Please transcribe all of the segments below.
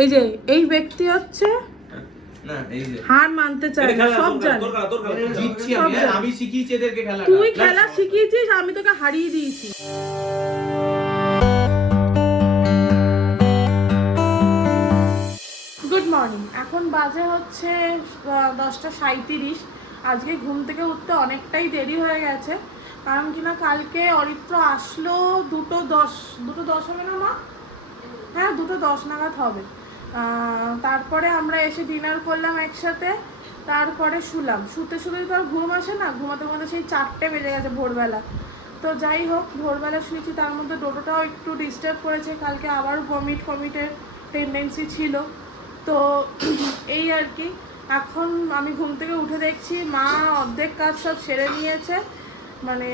এই যে এই ব্যক্তি হচ্ছে না এই যে। হার মানতে এটা না, সব খেলা, জানে। খেলা, খেলা। আমি, হ্যাঁ। আমি শিখিয়েছি এদেরকে খেলাটা। তুই খেলা। শিখিয়েছিস আমি তোকে হারিয়ে দিয়েছি। গুড মর্নিং এখন বাজে হচ্ছে দশটা সাঁইত্রিশ। আজকে ঘুম থেকে উঠতে অনেকটাই দেরি হয়ে গেছে। কারণ কিনা কালকে অরিত্র আসলো দুটো দশ দুটো দশ হবে না মা? হ্যাঁ দুটো দশ নাগাদ হবে। তারপরে আমরা এসে ডিনার করলাম একসাথে, তারপরে শুলাম। শুতে শুতে তো আর ঘুম আসে না, ঘুমাতে ঘুমাতে সেই চারটে বেজে গেছে ভোরবেলা। তো যাই হোক, ভোরবেলা শুয়েছি, তার মধ্যে টোটোটাও একটু ডিস্টার্ব করেছে, কালকে আবার ভমিট ফমিটের টেন্ডেন্সি ছিল। তো এই আর কি, এখন আমি ঘুম থেকে উঠে দেখছি, মা অর্ধেক কাজ সব সেরে নিয়েছে। মানে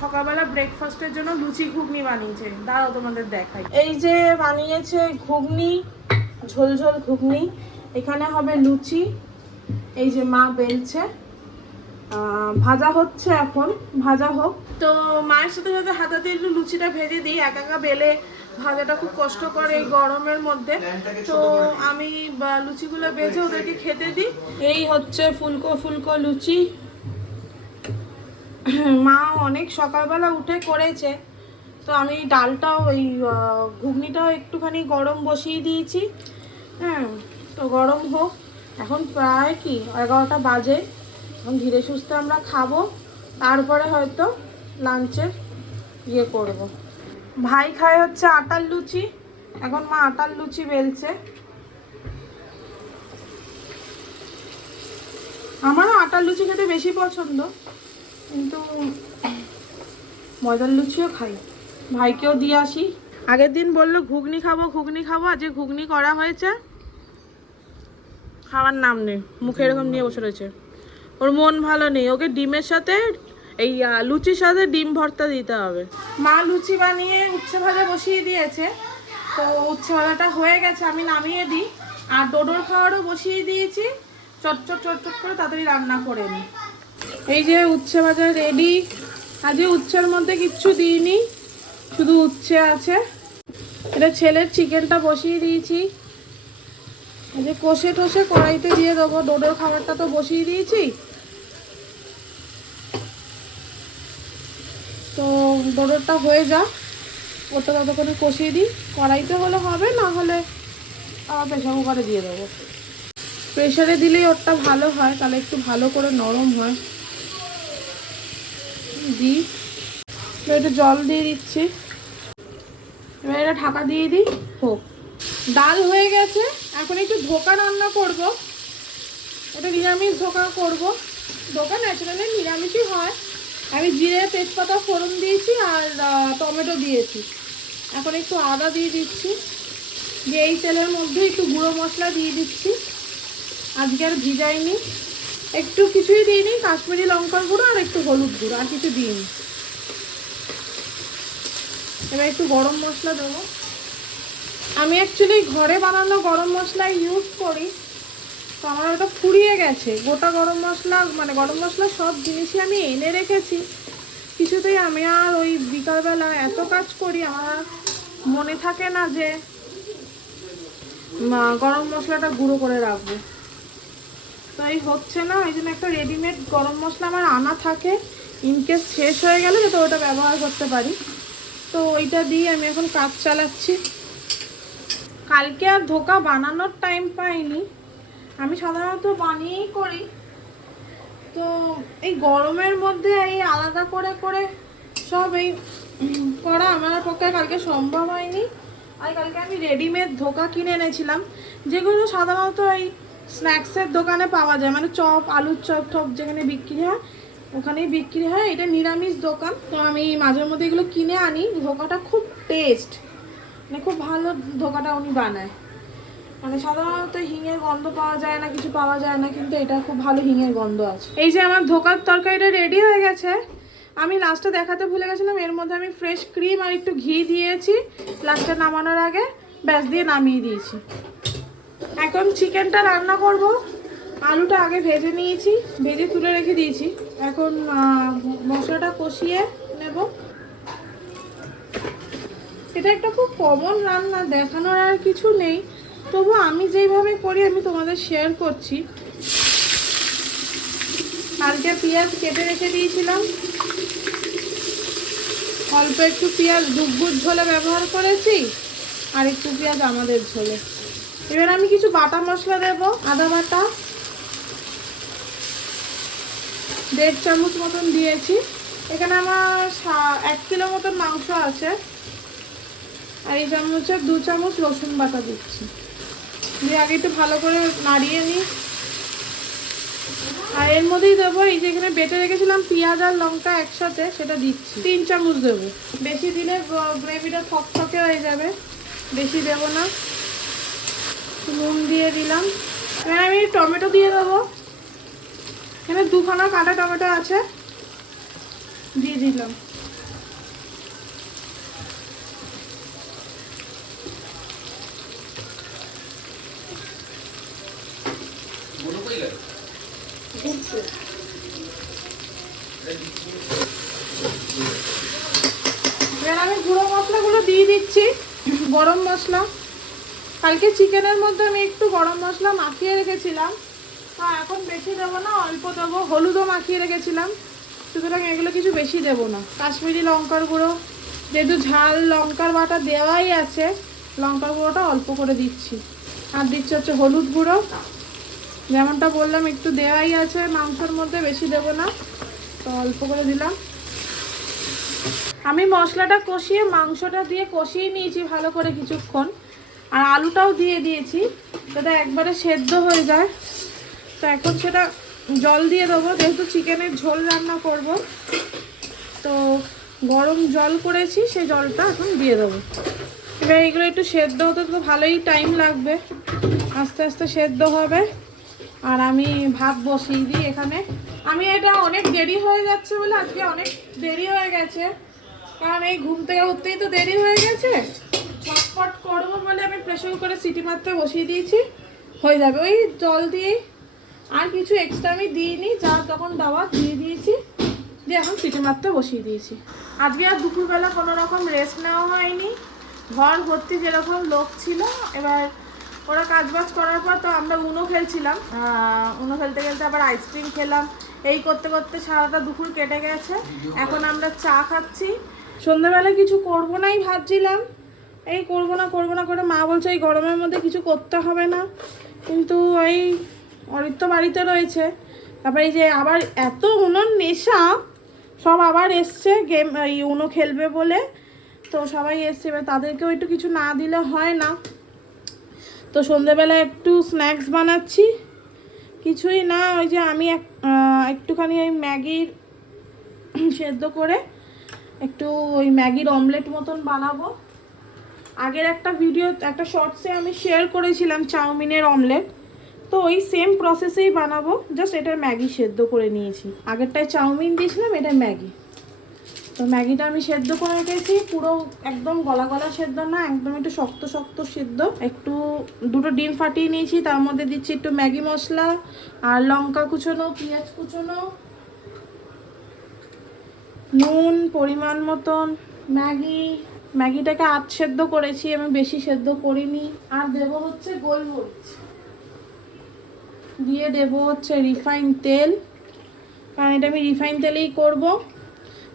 সকালবেলা ব্রেকফাস্টের জন্য লুচি ঘুগনি বানিয়েছে। দাঁড়াও তোমাদের দেখাই। এই যে বানিয়েছে ঘুগনি ঝোল ঝোল ঘুগনি, এখানে হবে লুচি, এই যে মা বেলছে। ভাজা হচ্ছে এখন, ভাজা হোক। তো মায়ের সাথে সাথে হাতাতে একটু লুচিটা ভেজে দিই একা একা বেলে ভাজাটা খুব কষ্ট করে এই গরমের মধ্যে। তো আমি লুচিগুলো বেজে ওদেরকে খেতে দিই। এই হচ্ছে ফুলকো ফুলকো লুচি। মা অনেক সকালবেলা উঠে করেছে, তো আমি ডালটাও ওই ঘুগনিটাও একটুখানি গরম বসিয়ে দিয়েছি। হ্যাঁ তো গরম হোক। এখন প্রায় কি, এগারোটা বাজে। এখন ধীরে সুস্থে আমরা খাব। তারপরে হয়তো লাঞ্চের ইয়ে করব। ভাই খায় হচ্ছে আটার লুচি। এখন মা আটার লুচি বেলছে। আমারও আটার লুচি খেতে বেশি পছন্দ। কিন্তু ময়দার লুচিও খাই। ভাইকেও দিয়ে আসি। আগের দিন বলল, ঘুগনি খাব ঘুগনি খাব, আজকে ঘুগনি করা হয়েছে। খাওয়ার নাম নেই, মুখে এরকম নিয়ে বসে রয়েছে। ওর মন ভালো নেই, ওকে ডিমের সাথে, এই লুচির সাথে ডিম ভর্তা দিতে হবে। মা লুচি বানিয়ে উচ্ছে ভাজা বসিয়ে দিয়েছে। তো উচ্ছে ভাজাটা হয়ে গেছে, আমি নামিয়ে দিই। আর ডোডোর খাওয়ারও বসিয়ে দিয়েছি। চটচট চটচট করে তাড়াতাড়ি রান্না করে নিই। এই যে উচ্ছে ভাজা রেডি আজকে উচ্ছের মধ্যে কিচ্ছু দিইনি, শুধু উচ্ছে আছে। এটা ছেলের চিকেনটা বসিয়ে দিয়েছি। এই যে কষে টষে কড়াইতে দিয়ে দেবো। ডোডোর খাবারটা তো বসিয়ে দিয়েছি। তো ডোডোরটা হয়ে যা ওটা ততক্ষণে কষিয়ে দিই। কড়াইতে হলে হবে, না হলে আবার প্রেশার কুকারে দিয়ে দেবো। প্রেশারে দিলেই ওরটা ভালো হয়, তাহলে একটু ভালো করে নরম হয়। দিই। এবার একটু জল দিয়ে দিচ্ছি। এবার এটা ঢাকা দিয়ে দিই। হোক। ডাল হয়ে গেছে। এখন একটু ধোকা রান্না করব। এটা নিরামিষ ধোকা করব। ধোকা ন্যাচারালি নিরামিষই হয়। আমি জিরে তেজপাতা ফোড়ন দিয়েছি আর টমেটো দিয়েছি। এখন একটু আদা দিয়ে দিচ্ছি। দিয়ে এই তেলের মধ্যে একটু গুঁড়ো মশলা দিয়ে দিচ্ছি। আজকে আর ভিজাইনি। একটু কিছুই দিইনি, কাশ্মীরি লঙ্কার গুঁড়ো আর একটু হলুদ গুঁড়ো, আর কিছু দিইনি। এবার একটু গরম মশলা দেবো। আমি অ্যাকচুয়ালি ঘরে বানানো গরম মশলা ইউজ করি, তো আমার ওটা ফুরিয়ে গেছে। গোটা গরম মশলা মানে গরম মশলা সব জিনিসই আমি এনে রেখেছি। কিছুতেই আমি আর ওই বিকালবেলা এত কাজ করি, আমার মনে থাকে না যে গরম মশলাটা গুঁড়ো করে রাখব। তো এই হচ্ছে না ওই জন্য একটা রেডিমেড গরম মশলা আমার আনা থাকে ইনকেস শেষ হয়ে গেলে যাতে ওটা ব্যবহার করতে পারি। তো ওইটা দিয়ে আমি এখন কাজ চালাচ্ছি। কালকে আর ধোকা বানানোর টাইম পাইনি। আমি সাধারণত বানিয়েই করি। তো এই গরমের মধ্যে এই আলাদা করে করে সব এই করা আমার পক্ষে কালকে সম্ভব হয়নি। আর কালকে আমি রেডিমেড ধোকা কিনে এনেছিলাম। যেগুলো সাধারণত এই স্ন্যাক্সের দোকানে পাওয়া যায় মানে চপ, আলুর চপ টপ যেখানে বিক্রি হয়, ওখানেই বিক্রি হয়। এটা নিরামিষ দোকান, তো আমি মাঝে মধ্যে এগুলো কিনে আনি। ধোকাটা খুব টেস্ট মানে খুব ভালো ধোকাটা উনি বানায়। মানে সাধারণত হিঙের গন্ধ পাওয়া যায় না, কিছু পাওয়া যায় না, কিন্তু এটা খুব ভালো হিঙের গন্ধ আছে। এই যে আমার ধোকার তরকারিটা রেডি হয়ে গেছে। আমি লাস্টে দেখাতে ভুলে গেছিলাম, এর মধ্যে আমি ফ্রেশ ক্রিম আর একটু ঘি দিয়েছি। লাস্টে নামানোর আগে ব্যাস দিয়ে নামিয়ে দিয়েছি। এখন চিকেনটা রান্না করব। আলুটা আগে ভেজে নিয়েছি, ভেজে তুলে রেখে দিয়েছি। এখন মশলাটা কষিয়ে নেব। এটা একটা খুব কমন রান্না, দেখানোর আর কিছু নেই। তবু আমি যেইভাবে করি, আমি তোমাদের শেয়ার করছি। কালকে পেঁয়াজ কেটে রেখে দিয়েছিলাম। অল্প একটু পেঁয়াজ ডুবুর ঝোলে ব্যবহার করেছি, আর একটু পেঁয়াজ আমাদের ঝোলে। এবার আমি কিছু বাটা মশলা দেব, আদা বাটা। দেড় চামচ মতন দিয়েছি। এখানে আমার এক কিলো মতন মাংস আছে। আর এই চামচের দু চামচ রসুন বাটা দিচ্ছি। দিয়ে আগে একটু ভালো করে নাড়িয়ে নিই। আর এর মধ্যেই দেবো, এই যে এখানে বেটে রেখেছিলাম পেঁয়াজ আর লঙ্কা একসাথে, সেটা দিচ্ছি। তিন চামচ দেবো। বেশি দিলে গ্রেভিটা থকথকে হয়ে যাবে। বেশি দেবো না। নুন দিয়ে দিলাম। এবার আমি টমেটো দিয়ে দেবো। এখানে দুখানা কাটা টমেটো আছে। দিয়ে দিলাম। এবার আমি গুঁড়ো মশলাগুলো দিয়ে দিচ্ছি। গরম মশলা। কালকে চিকেনের মধ্যে আমি একটু গরম মশলা মাখিয়ে রেখেছিলাম। তা এখন বেশি দেবো না, অল্প দেবো। হলুদও মাখিয়ে রেখেছিলাম। সুতরাং এগুলো কিছু বেশি দেবো না। কাশ্মীরি লঙ্কার গুঁড়ো, যেহেতু ঝাল লঙ্কার বাটা দেওয়াই আছে, লঙ্কার গুঁড়োটা অল্প করে দিচ্ছি। আর দিচ্ছি হচ্ছে হলুদ গুঁড়ো। যেমনটা বললাম, একটু দেওয়াই আছে, মাংসের মধ্যে বেশি দেবো না, তো অল্প করে দিলাম। আমি মশলাটা কষিয়ে মাংসটা দিয়ে কষিয়ে নিয়েছি ভালো করে কিছুক্ষণ। আর আলুটাও দিয়ে দিয়েছি যাতে একবারে সেদ্ধ হয়ে যায়। তো এখন সেটা জল দিয়ে দেবো, যেহেতু চিকেনের ঝোল রান্না করব, তো গরম জল করেছি, সেই জলটা এখন দিয়ে দেবো। এবার এগুলো একটু সেদ্ধ হতে তো ভালোই টাইম লাগবে, আস্তে আস্তে সেদ্ধ হবে। আর আমি ভাত বসিয়ে দিই এখানে। আমি এটা অনেক দেরি হয়ে যাচ্ছে বলে আজকে অনেক দেরি হয়ে গেছে। কারণ এই ঘুম থেকে উঠতেই তো দেরি হয়ে গেছে। ছটপট করব বলে আমি প্রেশার কুকারে সিটি মারতে বসিয়ে দিয়েছি। হয়ে যাবে। ওই জল দিয়েই আর কিছু এক্সট্রা আমি দিইনি, যা তখন দেওয়া দিয়ে দিয়েছি। দিয়ে এখন সিটি মারতে বসিয়ে দিয়েছি। আজকে আর দুপুরবেলা কোনো রকম রেস্ট নেওয়া হয়নি। ঘর ভর্তি যেরকম লোক ছিল, এবার ওরা কাজবাজ করার পর তো আমরা উনো খেলছিলাম। উনো খেলতে খেলতে আবার আইসক্রিম খেলাম। এই করতে করতে সারাটা দুপুর কেটে গেছে। এখন আমরা চা খাচ্ছি। সন্ধ্যাবেলা কিছু করব নাই ভাবছিলাম। এই করব না করব না করে মা বলছে এই গরমের মধ্যে কিছু করতে হবে না। কিন্তু এই অরিত্য বাড়িতে রয়েছে। তারপরে এই যে আবার এত উনোর নেশা, সব আবার এসছে গেম এই উনো খেলবে বলে। তো সবাই এসছে, এবার তাদেরকেও একটু কিছু না দিলে হয় না। তো সন্ধেবেলা একটু স্ন্যাক্স বানাচ্ছি। কিছুই না, ওই যে আমি এক একটুখানি ওই ম্যাগির সেদ্ধ করে একটু ওই ম্যাগির অমলেট মতন বানাবো। আগের একটা ভিডিও একটা শর্টসে আমি শেয়ার করেছিলাম চাউমিনের অমলেট তো ওই সেম প্রসেসেই বানাবো। জাস্ট এটার ম্যাগি সেদ্ধ করে নিয়েছি। আগেরটায় চাউমিন দিয়েছিলাম এটা ম্যাগি। তো ম্যাগিটা আমি সেদ্ধ করে রেখেছি। পুরো একদম গলা গলা সেদ্ধ না, একদম একটু শক্ত শক্ত সেদ্ধ। একটু দুটো ডিম ফাটিয়ে নিয়েছি। তার মধ্যে দিচ্ছি একটু ম্যাগি মশলা আর লঙ্কা কুচোনো, পেঁয়াজ কুচোনো। নুন, পরিমাণ মতন ম্যাগি। ম্যাগিটাকে আধ সেদ্ধ করেছি, আমি বেশি সেদ্ধ করিনি। আর দেবো হচ্ছে গোলমরিচ। দিয়ে দেবো হচ্ছে রিফাইন তেল। কারণ এটা আমি রিফাইন তেলেই করব।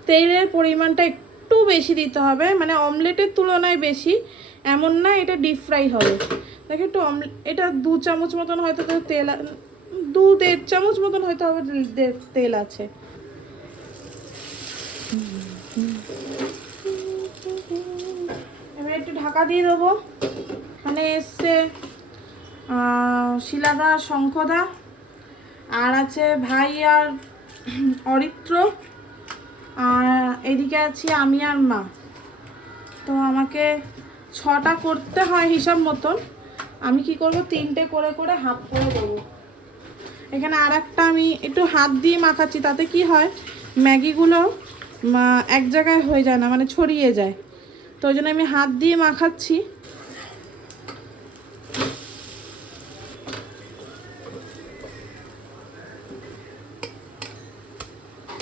তেলের পরিমাণটা একটু বেশি দিতে হবে মানে অমলেটের তুলনায় বেশি। এমন না, এটা ডিপ ফ্রাই হবে। দেখো একটু এটা দু চামচ মতন হয়তো তেল দু দেড় চামচ মতন হয়তো হবে তেল আছে। ঢাকা দিয়ে দেবো। মানে এসছে শিলাদা, শঙ্খদা, আর আছে ভাই আর অরিত্র, আর এদিকে আছি আমি আর মা। তো আমাকে ছটা করতে হয় হিসাব মতন। আমি কি করব? তিনটে করে করে হাফ করে দেবো। এখানে আর একটা আমি একটু হাত দিয়ে মাখাচ্ছি, তাতে কি হয়? ম্যাগিগুলো এক জায়গায় হয়ে যায় না মানে ছড়িয়ে যায়। ওই জন্য আমি হাত দিয়ে মাখাচ্ছি।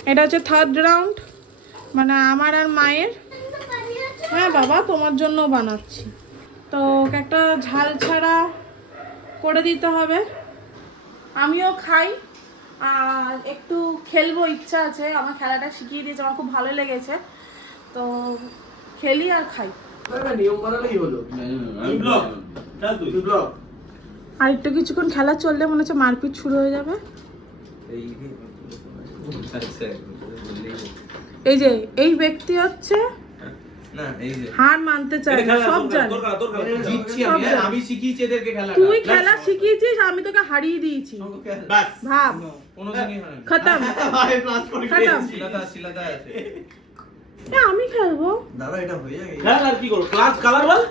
এটা হচ্ছে থার্ড রাউন্ড মানে আমার আর মায়ের। হ্যাঁ বাবা, তোমার জন্য বানাচ্ছি। তো একটা ঝাল ছাড়া করে দিতে হবে। আমিও খাই, আর একটু খেলব, ইচ্ছা আছে। আমার খেলাটা শিখিয়ে দিয়েছে, আমার খুব ভালো লেগেছে। তো খেলি আর খাই। নিয়ম বানালেই হলো। তুই ব্লক চল তুই। তুই ব্লক আর একটু কিছুক্ষণ খেলা চললে মনে হচ্ছে মারপিট শুরু হয়ে যাবে। এই আচ্ছা বললেই হলো। এই যে এই ব্যক্তি হচ্ছে না এই যে। হার মানতে না, সব জানে। সব আমি শিখিয়েছি এদেরকে খেলা। তুই খেলা শিখিয়েছিস আমি তোকে হারিয়ে দিয়েছি। ভাব। খতম। খতম। শিলাদা শিলাদা আছে এ, আমি খেলব দাদা এটা হয়ে যায় খেল আর কি করো ক্লাস কালার বল